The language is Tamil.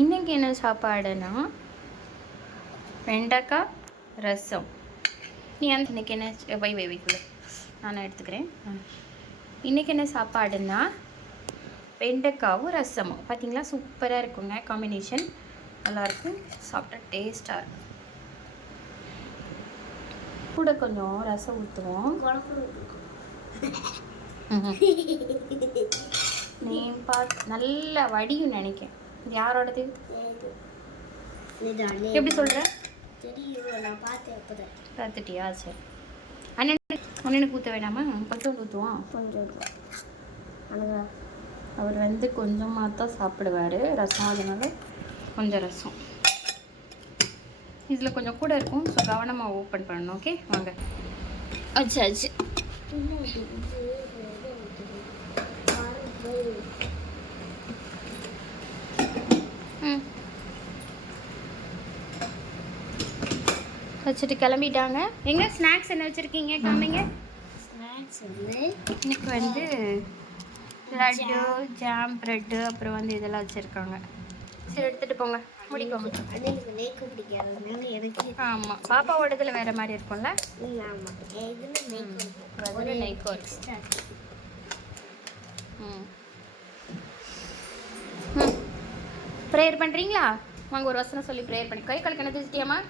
இன்னைக்கு என்ன சாப்பாடுனா வெண்டைக்காய் ரசம். நீ அந்த இன்னைக்கு என்ன வைக்குள்ள நான் எடுத்துக்கிறேன். இன்றைக்கி என்ன சாப்பாடுன்னா வெண்டைக்காவும் ரசமும். பார்த்தீங்களா, சூப்பராக இருக்குங்க. காம்பினேஷன் நல்லாயிருக்கும், சாப்பிட்டா டேஸ்ட்டாக இருக்கும். கூட கொஞ்சம் ரசம் ஊற்றுவோம். நீ பார்த்து நல்லா வடியும் நினைக்கிறேன். இது யாரோடது? எப்படி சொல்கிற? பார்த்துட்டியா? சரி. அண்ணனுக்கு ஊற்ற வேணாமா? கொஞ்சம் ஊற்றுவான். கொஞ்சம் அவர் வந்து கொஞ்சமாக தான் சாப்பிடுவார் ரசம், அதனால கொஞ்சம் ரசம். இதில் கொஞ்சம் கூட இருக்கும், ஸோ கவனமாக ஓப்பன் பண்ணணும். ஓகே, வாங்க. ஆச்சு வச்சுட்டு கிளம்பிட்டாங்க. எங்கே ஸ்நாக்ஸ் என்ன வச்சுருக்கீங்க? காமிங்க. ஸ்நாக்ஸ் வந்து எனக்கு வந்து லட்டு, ஜாம், ப்ரெட்டு, அப்புறம் வந்து இதெல்லாம் வச்சுருக்காங்க. சரி, எடுத்துகிட்டு போங்க, முடிக்கோங்க. எனக்கு நெய்க்கு பிடிக்காது எனக்கு. ஆமாம், பாப்பாவோட இதில் வேறு மாதிரி இருக்கும்ல. ஆமாம், இதில் ஒரு நெய்க்கோ எக்ஸ்ட்ரா. ப்ரேயர் பண்ணுறீங்களா? வாங்க, ஒரு வசனம் சொல்லி ப்ரேயர் பண்ணி. கை கலக்கணை தெரிஞ்சிட்டியாம்மா?